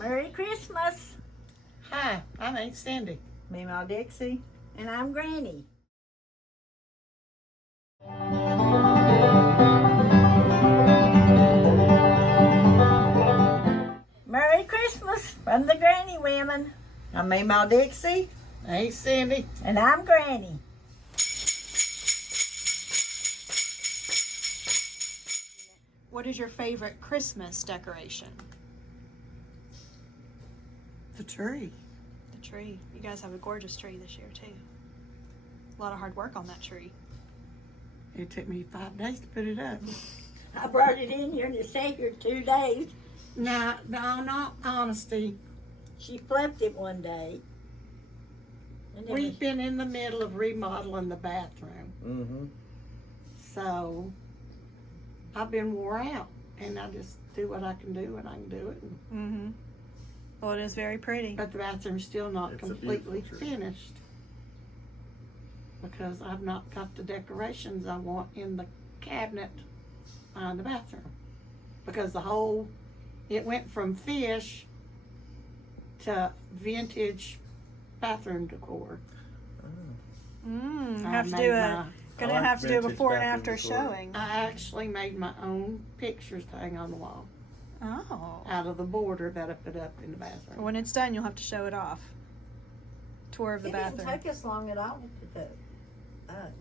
Merry Christmas. Hi, I'm Aunt Cindy. Meemaw Dixie. And I'm Granny. Merry Christmas from the Granny women. I'm Meemaw Dixie. Aunt Cindy. And I'm Granny. What is your favorite Christmas decoration? The tree. The tree. You guys have a gorgeous tree this year too. A lot of hard work on that tree. It took me 5 days to put it up. I brought it in here and it sat here 2 days. No, not honesty. She flipped it one day. And it We've been in the middle of remodeling the bathroom. Mm-hmm. So I've been wore out. And I just do what I can do when I can do it. Mm-hmm. Well, it is very pretty. But the bathroom's still not It's a completely beautiful tree. finished. Because I've not got the decorations I want in the cabinet behind the bathroom. Because it went from fish to vintage bathroom decor. I Have to made do my- gonna I like have to do a vintage before and bathroom after decor. showing. I actually made my own pictures to hang on the wall Oh. out of the border that I put up in the bathroom. When it's done, you'll have to show it off. Tour of the It didn't bathroom. take us long at all to put that.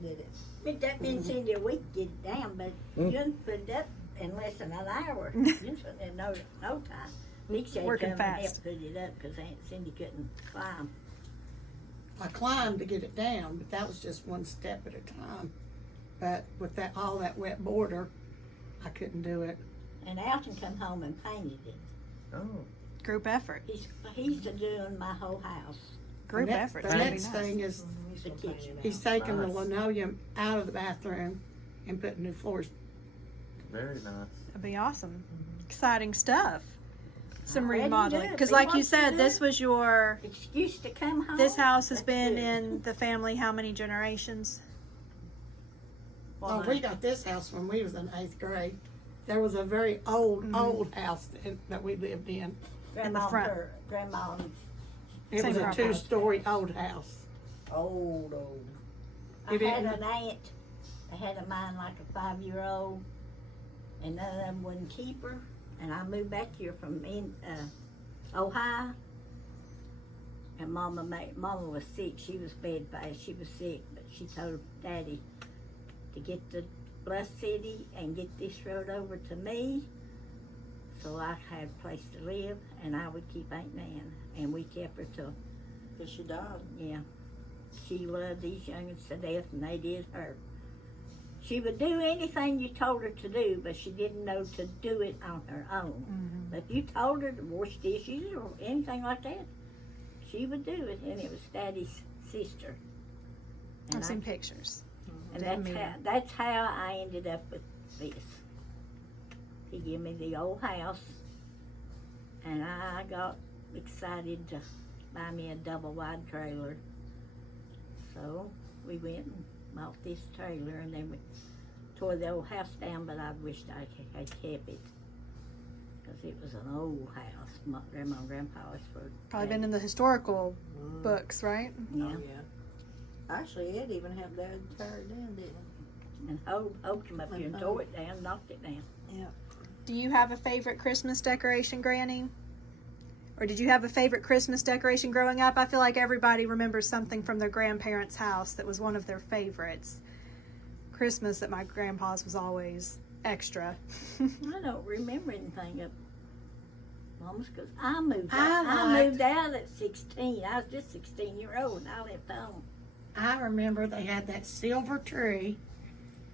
Did it? It took me and Cindy a week to get it down, but you didn't put it up in less than an hour. You didn't put it in no time. Mick said Working come and help fast. put it up because Aunt Cindy couldn't climb. I climbed to get it down, but that was just one step at a time. But with all that wet border, I couldn't do it. And Alton come home and painted it. Oh. Group effort. He's doing my whole house. Group The next- effort. The That'd be next nice. thing is The kitchen. he's taking the Nice. linoleum out of the bathroom and putting new floors. Very nice. That'd be awesome. Exciting stuff. Some Already remodeling. done. Because He like you wants to said, do this it. was your, Excuse to come home. this house has That's been good. in the family how many generations? Oh, we got this house when we was in 8th grade. There was a very old house that we lived in. Grandma, front. Grandma, It Same was a property. 2-story old house. old. I It had didn't- an aunt. I had a mine like a 5-year-old, and none of them wouldn't keep her. And I moved back here from Ohio. And Mama was sick. She was bedfast. She was sick, but she told Daddy to get the Blessed City and get this road over to me, so I had a place to live, and I would keep Aunt Nan. And we kept her till, Cause she died. yeah. She loved these youngins to death, and they did her. She would do anything you told her to do, but she didn't know to do it on her own. But if you told her to wash dishes or anything like that, she would do it, and it was Daddy's sister. I've And, seen pictures. and Didn't that's meet how, her. that's how I ended up with this. He gave me the old house, and I got excited to buy me a double wide trailer. So we went and bought this trailer, and then we tore the old house down, but I wished I had kept it. Because it was an old house. My grandma and grandpa was for. Probably been in the historical books, right? Yeah. Oh, yeah. Actually, it even had that tear it down, didn't it? And Hope came up here and tore it down, knocked it down. Do you have a favorite Christmas decoration, Granny? Or did you have a favorite Christmas decoration growing up? I feel like everybody remembers something from their grandparents' house that was one of their favorites. Christmas at my grandpa's was always extra. I don't remember anything of Mama's because I moved I out. I liked- moved out at 16. I was just 16-year-old and I left home. I remember they had that silver tree,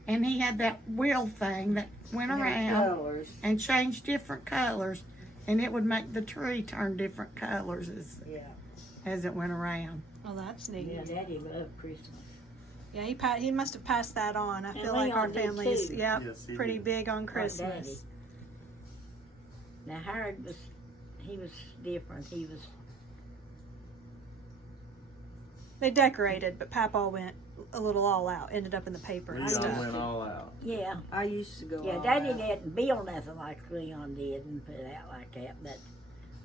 and he had that wheel thing that went around Colors. and changed different colors, and it would make the tree turn different colors Yeah. as it went around. Well, that's neat. Yeah, Daddy loved Christmas. Yeah, he must have passed that on. I And feel we like all our did family's, too. yep, Yes, he pretty did. big on Like Christmas. Daddy. Now Howard he was different. He was, They decorated, but Papa went a little all out. Ended up in the paper We and all stuff. went all out. yeah. I used to go. Yeah, all Daddy out. didn't build nothing like Leon did and put it out like that, but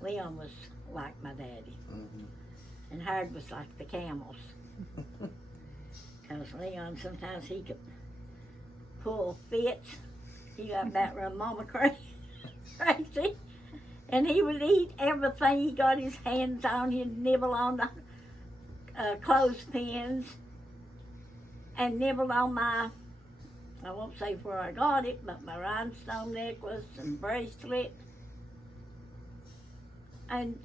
Leon was like my daddy, Mhm. and Howard was like the camels. Cause Leon sometimes he could pull fits. He got about run Mama crazy, and he would eat everything he got his hands on. He'd nibble on the clothespins, and nibbled on my, I won't say where I got it, but my rhinestone necklace and bracelet. And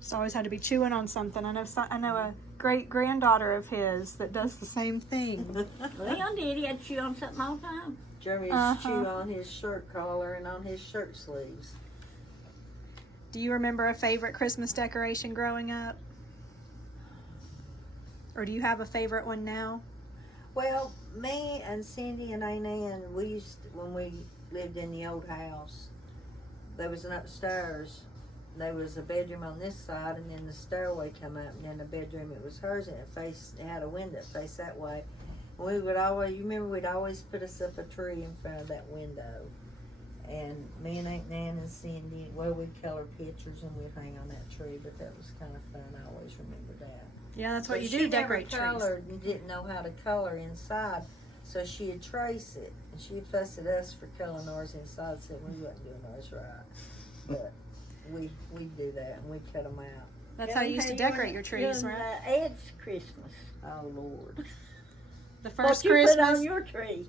Just always had to be chewing on something. I know a great granddaughter of his that does the same thing. Leon did, he had to chew on something all the time. Jeremy used to chew on his shirt collar and on his shirt sleeves. Do you remember a favorite Christmas decoration growing up? Or do you have a favorite one now? Well, me and Cindy and Anan, we used to, when we lived in the old house, there was an upstairs. There was a bedroom on this side, and then the stairway come up, and then the bedroom, it was hers, and it had a window faced that way. And we would always, you remember, we'd always put us up a tree in front of that window. And me and Aunt Nan and Cindy, well, we'd color pictures and we'd hang on that tree, but that was kind of fun. I always remember that. Yeah, that's what But you she do, decorate never trees. colored and didn't know how to color inside, so she'd trace it, and she'd fuss at us for coloring ours inside, said we wasn't doing ours right. But we'd do that, and we'd cut them out. That's how you used to decorate your trees, right? Ed's Christmas. Oh, Lord. The What first you put on Christmas. your tree?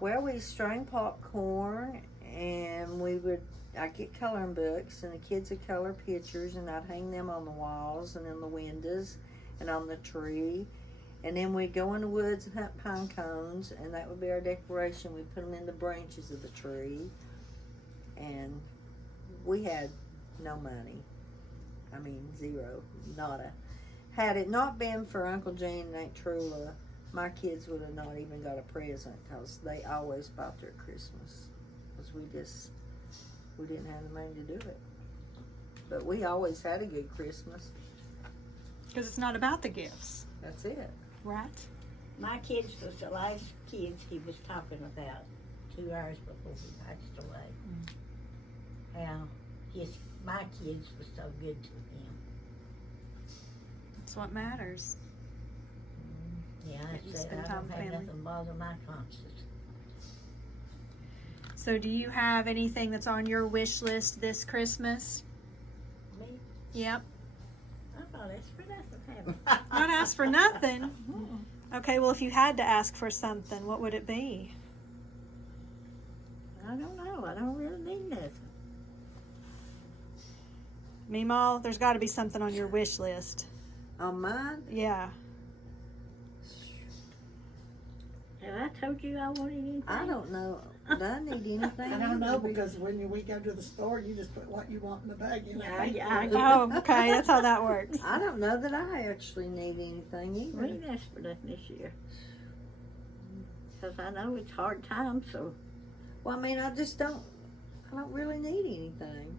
Well, we string popcorn, and I'd get coloring books, and the kids would color pictures, and I'd hang them on the walls and in the windows and on the tree. And then we'd go in the woods and hunt pine cones, and that would be our decoration. We'd put them in the branches of the tree. And we had no money. I mean, zero, nada. Had it not been for Uncle Gene and Aunt Trula, my kids would have not even got a present, because they always bought their Christmas. Because we didn't have the money to do it. But we always had a good Christmas. Because it's not about the gifts, That's it. right? My kids was the last kids he was talking about 2 hours before he passed away. How my kids were so good to him. That's what matters. Yeah, You I said spend I time don't with have family. nothing bother my conscience. So do you have anything that's on your wish list this Christmas? Me, Yep. I thought that's for nothing. Have Not ask for nothing. Okay, well, if you had to ask for something, what would it be? I don't know. I don't really need nothing. Meemaw, there's got to be something on your wish list. On mine, Yeah. Have I told you I wanted anything? I don't know. Do I need anything? I don't know, because when we go to the store, you just put what you want in the bag. You know. Yeah. Oh, okay, that's how that works. I don't know that I actually need anything either. We didn't ask for nothing this year. Because I know it's hard times, so. Well, I mean, I don't really need anything.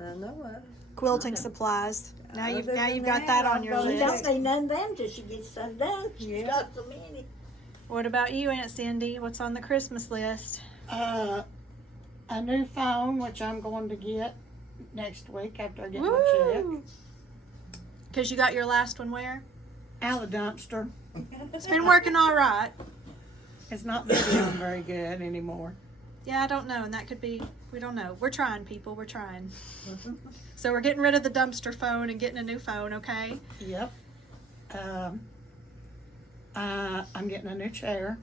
I know of. Quilting supplies. Now you've Other than got that on your She don't list. need none of them till she gets some done. She's Yeah. got so many. What about you, Aunt Cindy? What's on the Christmas list? A new phone, which I'm going to get next week after I get my check. Because you got your last one where? Out of the dumpster. It's been working all right. It's not videoing very good anymore. Yeah, I don't know, and that could be, we don't know. We're trying, people, we're trying. So we're getting rid of the dumpster phone and getting a new phone, okay? Yep. I'm getting a new chair.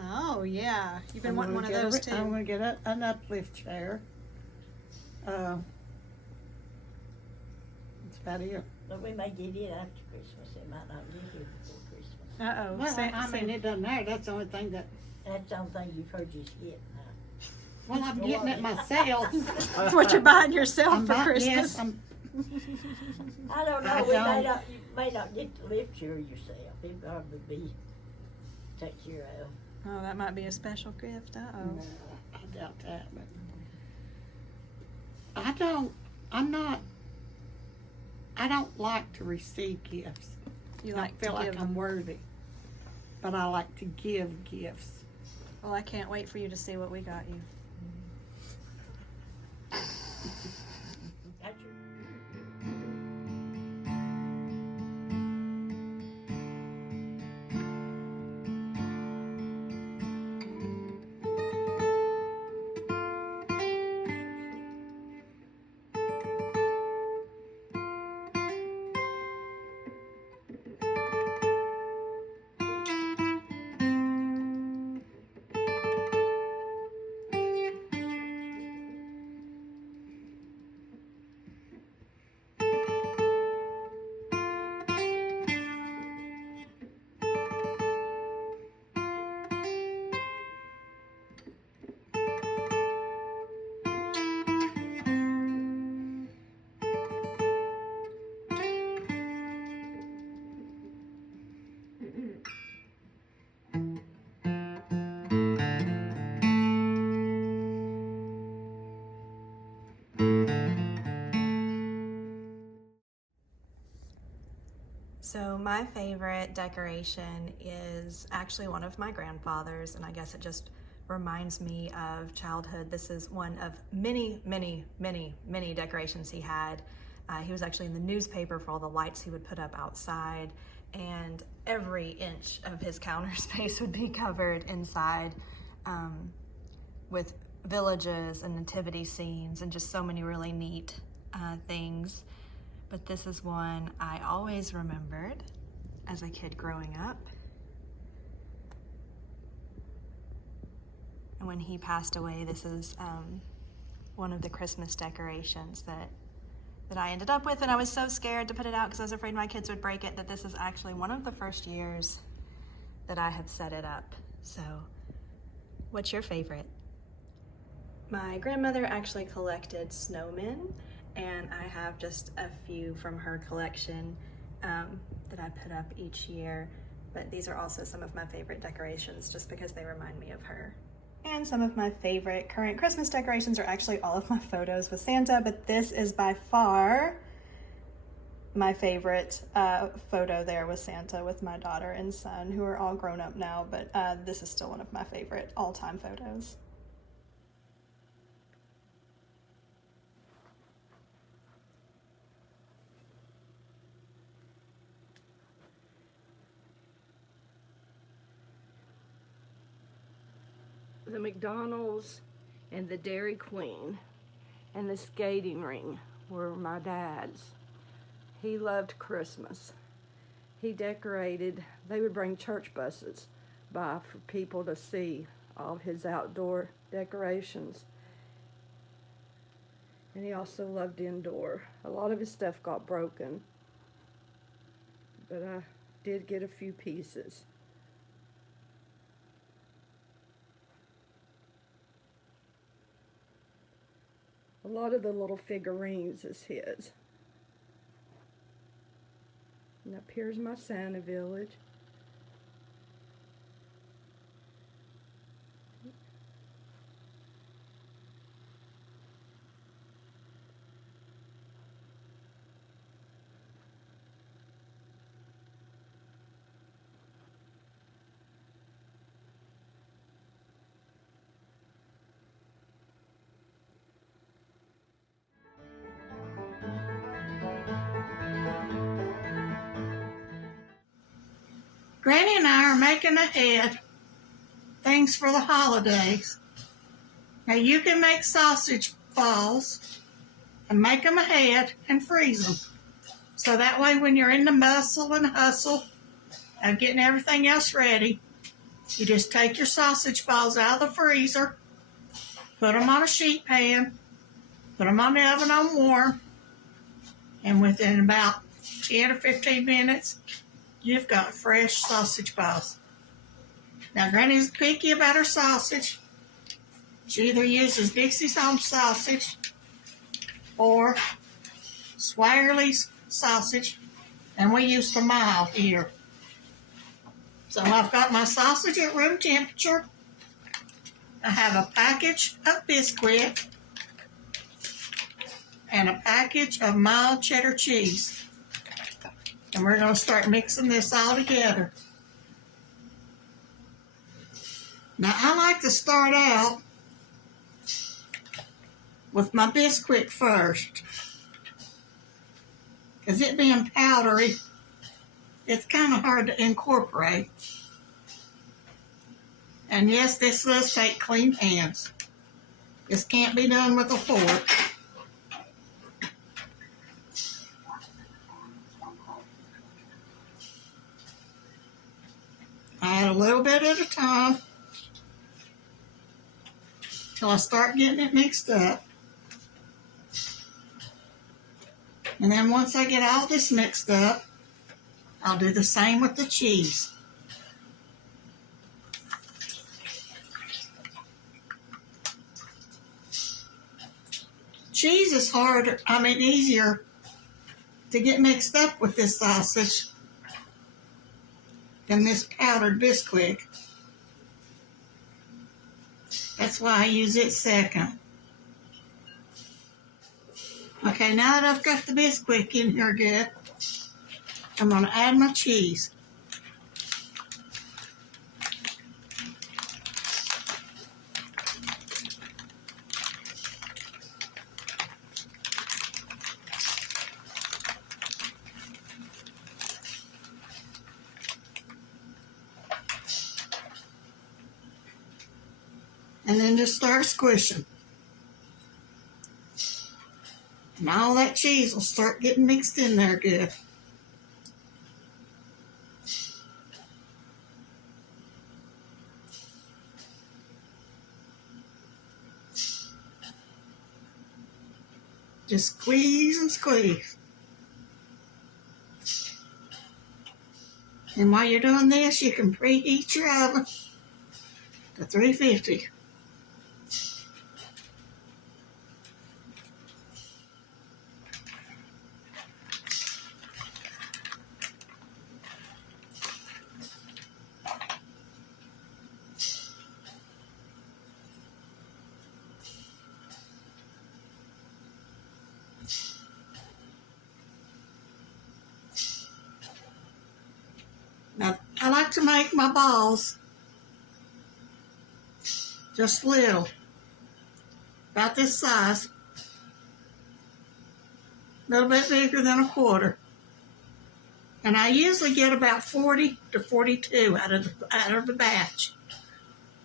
Oh, yeah. You've been I'm wanting one gonna of get those, I'm too. going to get an uplift chair. That's about it. But we may get it after Christmas. It might not get here before Christmas. Uh-oh. Well, I mean, it doesn't matter. That's the only thing that. That's the only thing you've heard you get. Well, I'm getting it myself. That's what you're buying yourself for Christmas. Yes, I'm, I don't know. I You don't. may not get to live here yourself. It probably be taken care of. Oh, that might be a special gift. Uh-oh. no, I doubt that. But I don't like to receive gifts. You I like feel to like give I'm them. worthy. But I like to give gifts. Well, I can't wait for you to see what we got you. That's your So my favorite decoration is actually one of my grandfather's, and I guess it just reminds me of childhood. This is one of many, many, many, many decorations he had. He was actually in the newspaper for all the lights he would put up outside, and every inch of his counter space would be covered inside with villages and nativity scenes and just so many really neat things. But this is one I always remembered as a kid growing up. And when he passed away, this is one of the Christmas decorations that I ended up with, and I was so scared to put it out because I was afraid my kids would break it, that this is actually one of the first years that I have set it up. So, what's your favorite? My grandmother actually collected snowmen, and I have just a few from her collection that I put up each year. But these are also some of my favorite decorations just because they remind me of her. And some of my favorite current Christmas decorations are actually all of my photos with Santa, but this is by far my favorite photo there with Santa with my daughter and son, who are all grown up now, but this is still one of my favorite all-time photos. The McDonald's and the Dairy Queen and the skating ring were my dad's. He loved Christmas. He decorated, they would bring church buses by for people to see all his outdoor decorations. And he also loved indoor. A lot of his stuff got broken, but I did get a few pieces. A lot of the little figurines is his. And up here's my Santa village. Granny and I are making ahead things for the holidays. Now you can make sausage balls and make them ahead and freeze them. So that way when you're in the bustle and hustle of getting everything else ready, you just take your sausage balls out of the freezer, put them on a sheet pan, put them on the oven on warm, and within about 10 or 15 minutes, you've got fresh sausage balls. Now, Granny's picky about her sausage. She either uses Dixie's Home Sausage or Swaggerly's sausage, and we use the mild here. So I've got my sausage at room temperature. I have a package of Bisquick and a package of mild cheddar cheese. And we're going to start mixing this all together. Now, I like to start out with my Bisquick first. Because it being powdery, it's kind of hard to incorporate. And yes, this does take clean hands. This can't be done with a fork. I add a little bit at a time till I start getting it mixed up. And then once I get all this mixed up, I'll do the same with the cheese. Cheese is harder, easier to get mixed up with this sausage than this powdered Bisquick. That's why I use it second. Okay, now that I've got the Bisquick in here good, I'm going to add my cheese. And then just start squishing. And all that cheese will start getting mixed in there good. Just squeeze and squeeze. And while you're doing this, you can preheat your oven to 350. Now, I like to make my balls just little, about this size, a little bit bigger than a quarter. And I usually get about 40 to 42 out of the batch.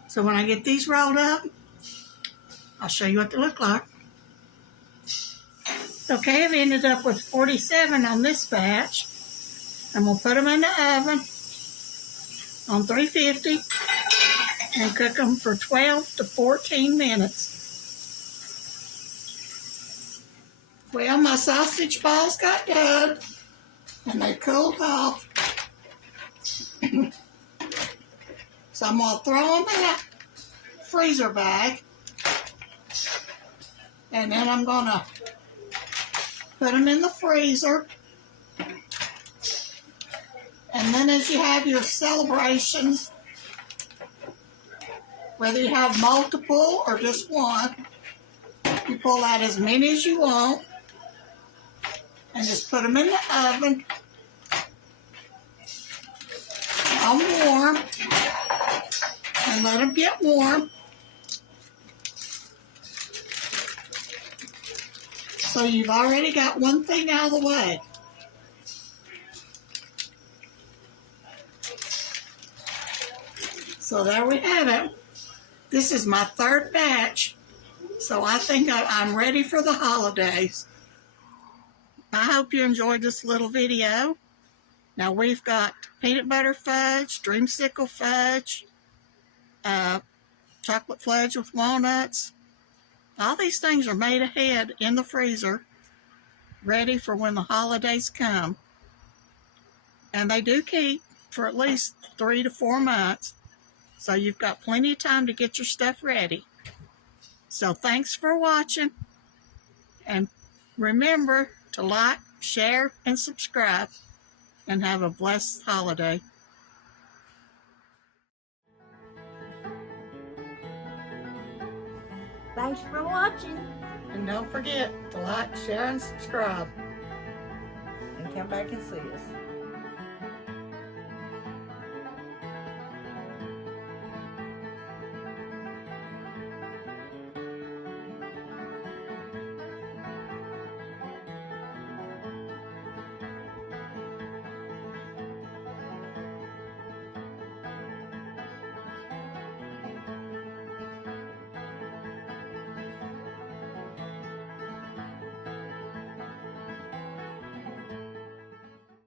So when I get these rolled up, I'll show you what they look like. Okay, I've ended up with 47 on this batch. And we'll put them in the oven on 350 and cook them for 12 to 14 minutes. Well, my sausage balls got done and they cooled off. So I'm going to throw them in a freezer bag, and then I'm going to put them in the freezer. And then as you have your celebrations, whether you have multiple or just one, you pull out as many as you want and just put them in the oven on warm and let them get warm. So you've already got one thing out of the way. So there we have it. This is my third batch, so I think I'm ready for the holidays. I hope you enjoyed this little video. Now we've got peanut butter fudge, dreamsicle fudge, chocolate fudge with walnuts. All these things are made ahead in the freezer, ready for when the holidays come. And they do keep for at least 3 to 4 months. So you've got plenty of time to get your stuff ready. So thanks for watching. And remember to like, share, and subscribe. And have a blessed holiday. Thanks for watching. And don't forget to like, share, and subscribe. And come back and see us.